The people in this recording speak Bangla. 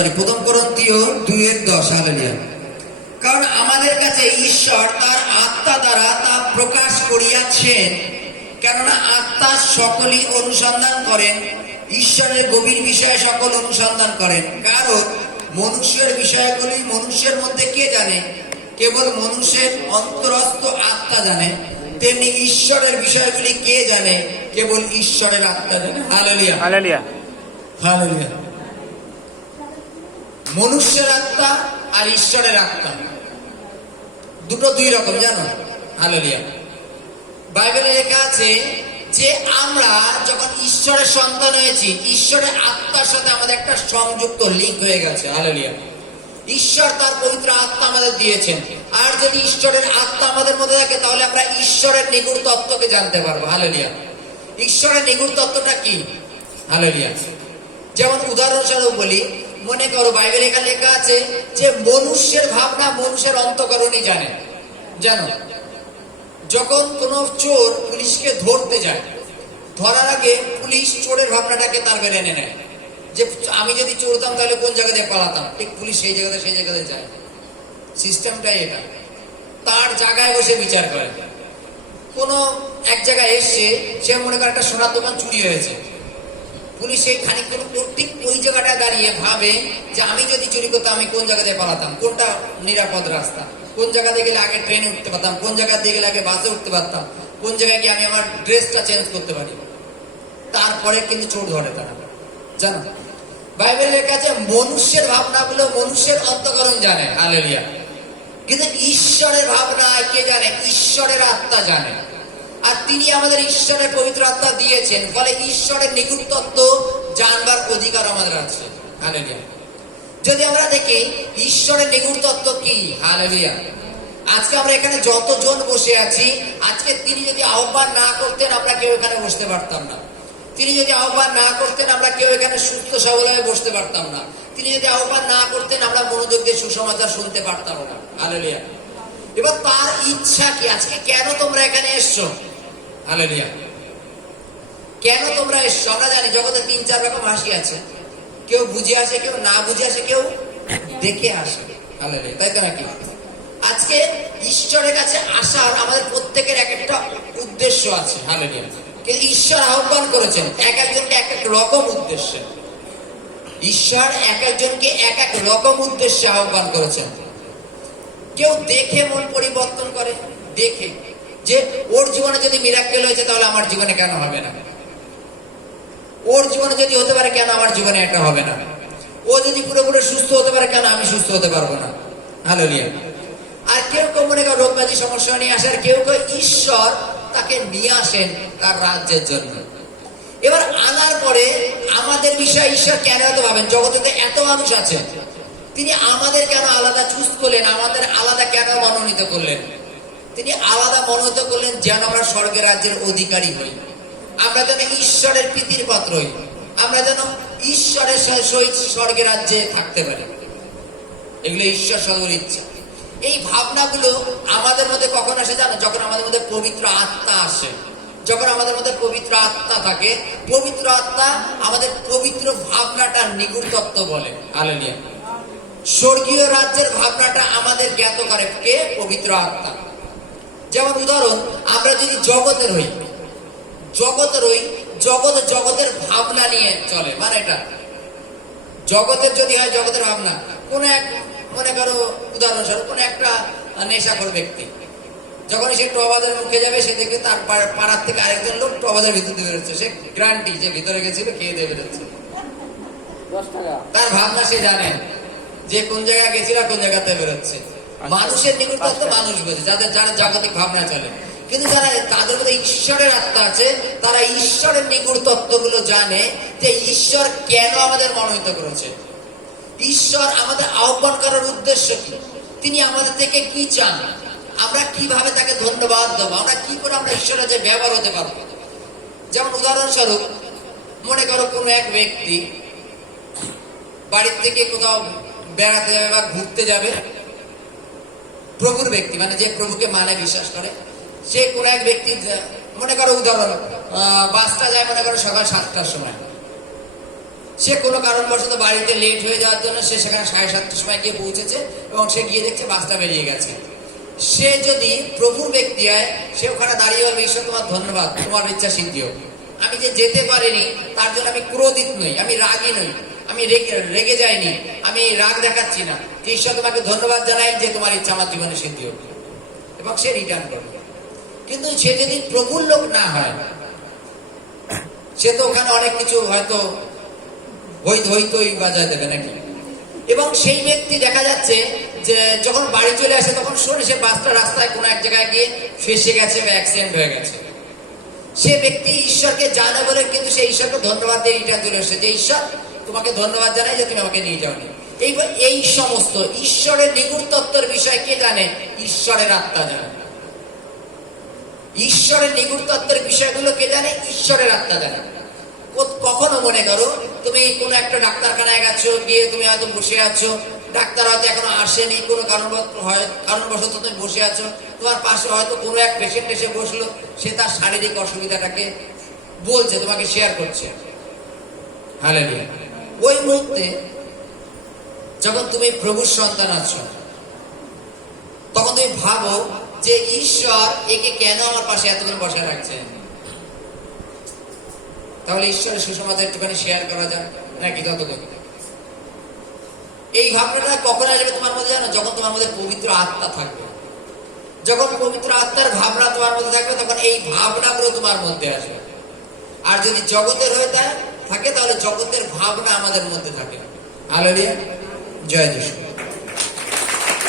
পারি। 1 করন্থীয় 2:10। হালেলুয়া। কারণ আমাদের কাছে ঈশ্বর তার আত্মা দ্বারা তা প্রকাশ করিয়াছেন, কেননা আত্মা সকলই অনুসন্ধান করেন, ঈশ্বরের গভীর বিষয়ে সকল অনুসন্ধান করেন। কারণ মনুষ্যের বিষয়গুলি মনুষ্যের মধ্যে কে জানে? কেবল মনুষ্যের অন্তরস্থ আত্মা জানে। তেমনি ঈশ্বরের বিষয়গুলি কে জানে? কেবল ঈশ্বরের আত্মা জানে। Hallelujah, hallelujah, hallelujah. মনুষ্যের আত্মা আর ঈশ্বরের আত্মা দুটো দুই রকম, জানো? হালেলুয়া। বাইবেলে লেখা আছে যে আমরা যখন ঈশ্বরের সন্তান হয়েছি, ঈশ্বরের আত্মার সাথে আমাদের একটা সংযুক্ত লিঙ্ক হয়ে গেছে। হালেলুয়া। ঈশ্বর তার পবিত্র আত্মা আমাদের দিয়েছেন, আর যদি ঈশ্বরের আত্মা আমাদের মধ্যে থাকে তাহলে আমরা ঈশ্বরের নিগুড় তত্ত্বকে জানতে পারবো। হালেলুয়া। ঈশ্বরের নিগুড় তত্ত্বটা কি? হালেলুয়া। যেমন উদাহরণস্বরূপ বলি, মনে করো বাইবেলে এখানে লেখা আছে যে মনুষ্যের ভাবনা মনুষ্যের অন্তঃকরণই জানে। জানো, যখন কোন চোর পুলিশকে ধরতে যায়, ধরার আগে পুলিশ চোরের ভাবনাটাকে তার বেড়ে নেয়, যে আমি যদি চোরতাম তাহলে কোন জায়গা দিয়ে পালাতাম। ঠিক পুলিশ সেই জায়গাতে যায়। সিস্টেমটাই এটা। তার জায়গায় বসে বিচার করে। কোন এক জায়গায় এসছে, সে মনে করে একটা সোনার দোকান চুরি হয়েছে, পুলিশ সেই খানিকক্ষণ ঠিক ওই জায়গাটা দাঁড়িয়ে ভাবে যে আমি যদি চুরি করতাম আমি কোন জায়গা দিয়ে পালাতাম, কোনটা নিরাপদ রাস্তা, কোন জায়গা দিয়ে গেলে আগে ট্রেনে উঠতে পারতাম, কোন জায়গা দিয়ে গেলে আগে বাসে উঠতে পারতাম, কোন জায়গায় গিয়ে আমি আমার ড্রেসটা চেঞ্জ করতে পারি। তারপরে কিন্তু চোর ধরে তারা। জানো, বাইবেলের কাছে মনুষ্যের ভাবনাগুলো মনুষ্যের অন্তঃকরণ জানে। হালেলুয়া। কিন্তু ঈশ্বরের ভাবনা কে জানে? ঈশ্বরের আত্মা জানে। আর তিনি আমাদের ঈশ্বরের পবিত্র আত্মা দিয়েছেন, ফলে ঈশ্বরের নিগুড় তত্ত্ব জানবার অধিকার আমাদের আছে। হালেলুয়া। যদি আমরা দেখি ঈশ্বরের নিগুড় তত্ত্ব কি। হালেলুয়া। আজকে আমরা এখানে যতজন বসে আছি, আজকে তিনি যদি আহ্বান না করতেন আমরা কেউ এখানে বসতে পারতাম না। তিনি যদি আহ্বান না করতেন আমরা কেউ এখানে সুস্থ সবল হয়ে বসতে পারতাম না। তিনি যদি আহ্বান না করতেন আমরা মনোযোগ দিয়ে সুসমাচার শুনতে পারতাম না। হালেলুয়া। এবার তার ইচ্ছা কি? আজকে কেন তোমরা এখানে এসছো? হালেলুয়া। কেন তোমরা এসছো? আমরা জানি জগতে 3-4 রকম হাসি আছে। কেউ বুঝে আসে, কেউ না বুঝে আসে, কেউ দেখে আসে। হালেলুয়া। তাই তো নাকি? আজকে ঈশ্বরের কাছে আসার আমাদের প্রত্যেকের এক একটা উদ্দেশ্য আছে। হালেলুয়া। কিন্তু ঈশ্বর আহ্বান করেছেন এক একজনকে এক এক রকম উদ্দেশ্যে। ঈশ্বর এক একজনকে এক এক রকম উদ্দেশ্যে আহ্বান করেছেন। কেউ দেখে মন পরিবর্তন করে, দেখে যে ওর জীবনে যদি মিরাক্কেল হয়েছে তাহলে আমার জীবনে কেন হবে না? ওর জীবনে যদি হতে পারে কেন আমার জীবনে এটা হবে না? ও যদি পুরোপুরি সুস্থ হতে পারে কেন আমি সুস্থ হতে পারবো না? হালেলুয়া। আর কেউ কেউ মনে করে রোগ ব্যাধি সমস্যা নিয়ে আসে, আর কেউ কেউ ঈশ্বর তাকে নিয়ে আসেন তার রাজ্যের জন্য। এবার আনার পরে আমাদের বিষয়ে ঈশ্বর কেন এত ভাবেন? জগতে এত মানুষ আছে, তিনি আমাদের কেন আলাদা চুজ করলেন? আমাদের আলাদা কেন মনোনীত করলেন? তিনি আলাদা মনোনীত করলেন যেন আমরা স্বর্গের রাজ্যের অধিকারী হই, আমরা যেন ঈশ্বরের প্রীতির পাত্র হই, আমরা যেন ঈশ্বরের সহিত স্বর্গের রাজ্যে থাকতে পারি। এগুলো ঈশ্বর সদর ইচ্ছা। এই ভাবনাগুলো আমাদের মধ্যে কখন আসে জানো? যখন আমাদের মধ্যে পবিত্র আত্মা আসে। যখন আমাদের মধ্যে পবিত্র আত্মা থাকে, পবিত্র আত্মা আমাদের পবিত্র ভাবনাটা নিগুড় তত্ত্ব বলে। হালেলুয়া। স্বর্গীয় রাজ্যের ভাবনাটা আমাদের জ্ঞাত করে কে? পবিত্র আত্মা। যেমন উদাহরণ, আমরা যদি জগতের হই, জগতের ভাবনা নিয়ে চলে, মানে এটা জগতের যদি হয় জগতের ভাবনা, কোন এক মনে করো উদাহরণস্বরূপ কোন একটা নেশাখোর ব্যক্তি যখন সে টবাদের মুখে যাবে, সে দেখবে তার পাড়ার থেকে আরেকজন লোক টবাদের ভিতর দিয়ে বেরোচ্ছে, সে গ্রান্টি যে ভিতরে গেছিল খেয়ে দিয়ে বেরোচ্ছে। তার ভাবনা সে জানে যে কোন জায়গায় গেছিল কোন জায়গাতে বেরোচ্ছে। মানুষের নিকট তত্ত্ব মানুষ বোঝে, যারা জাগতিক ভাবনা চলে। কিন্তু যারা তাদের মধ্যে ঈশ্বরের আত্মা আছে, তারা ঈশ্বরের নিগুড় তত্ত্বগুলো জানে যে ঈশ্বর কেন আমাদের মনোনীত করেছে, ঈশ্বর আমাদের আহ্বান করার উদ্দেশ্য কি, তিনি আমাদের থেকে কি চান, আমরা কিভাবে তাকে ধন্যবাদ দেবো, আমরা কি করে আমরা ঈশ্বরের যে ব্যবহার হতে পারবো। যেমন উদাহরণস্বরূপ মনে করো কোনো এক ব্যক্তি বাড়ির থেকে কোথাও বেড়াতে যাবে বা ঘুরতে যাবে, প্রভুর ব্যক্তি মানে যে প্রভুকে মানে বিশ্বাস করে, সে কোন এক ব্যক্তি মনে করো উদাহরণ বাসটা যায় মনে করো সকাল 7টার সময়, সে কোনো কারণবশত বাড়িতে লেট হয়ে যাওয়ার জন্য সে সেখানে 7:30টার সময় গিয়ে পৌঁছেছে এবং সে গিয়ে দেখছে বাসটা বেরিয়ে গেছে। সে যদি প্রভুর ব্যক্তি হয়, সে ওখানে দাঁড়িয়ে বলবে, ঈশ্বর তোমার ধন্যবাদ, তোমার ইচ্ছা সিদ্ধি হোক। আমি যে যেতে পারিনি তার জন্য আমি ক্রোধিত নই, আমি রাগী নই, আমি রেগে যাইনি, আমি রাগ দেখাচ্ছি না। ঈশ্বর তোমাকে ধন্যবাদ জানাই যে তোমার ইচ্ছা আমার জীবনে সিদ্ধি হোক, এবং সে রিটার্ন করবে। কিন্তু সে যদি প্রভুর লোক না হয়, সে তো ওখানে অনেক কিছু হয়তো হইতই বাজায় দেবে নাকি। এবং সেই ব্যক্তি দেখা যাচ্ছে যে যখন বাড়ি চলে আসে তখন শোনে সে বাসটা রাস্তায় কোনো এক জায়গায় গিয়ে ফেসে গেছে বা অ্যাক্সিডেন্ট হয়ে গেছে। সে ব্যক্তি ঈশ্বরকে জানে বলে কিন্তু সে ঈশ্বরকে ধন্যবাদ দিয়ে রিটার্ন চলে এসেছে যে ঈশ্বর তোমাকে ধন্যবাদ জানাই যে তুমি আমাকে নিয়ে যাওনি। এই সমস্ত ঈশ্বরের নিগুড় তত্ত্বের বিষয় কে জানে? ঈশ্বরের আত্মা জানে। ঈশ্বরের নিগুড় তত্ত্বের বিষয়গুলো কে জানে? ঈশ্বরের আত্মা জানে। কখনো মনে করো তুমি কোনো একটা ডাক্তারখানায় গেছো, গিয়ে তুমি হয়তো বসে আছো, ডাক্তার হয়তো এখনো আসেনি, কোনো কারণবশত তুমি বসে আছো, তোমার পাশে হয়তো কোনো এক পেশেন্ট এসে বসলো, সে তার শারীরিক অসুবিধাটাকে বলছে, তোমাকে শেয়ার করছে। হালেলুয়া। ওই মুহূর্তে যখন তুমি প্রভুর সন্তান আছো, তখন তুমি ভাবো যে ঈশ্বর একে কেন আমার পাশে এতক্ষণ বসে রাখছেন। তাহলে ঈশ্বরের সুসমাচার একটুখানি শেয়ার করা যায় নাকি? ততক্ষণ এই ভাবনাটা কখন আসবে তোমার মধ্যে জানো? যখন তোমার মধ্যে পবিত্র আত্মা থাকবে। যখন পবিত্র আত্মার ভাবনা তোমার মধ্যে থাকবে, তখন এই ভাবনাগুলো তোমার মধ্যে আসবে। আর যদি জগতের হয়ে থাকে তাহলে জগতের ভাবনা আমাদের মধ্যে থাকে। হালেলুয়া, জয় যিশু।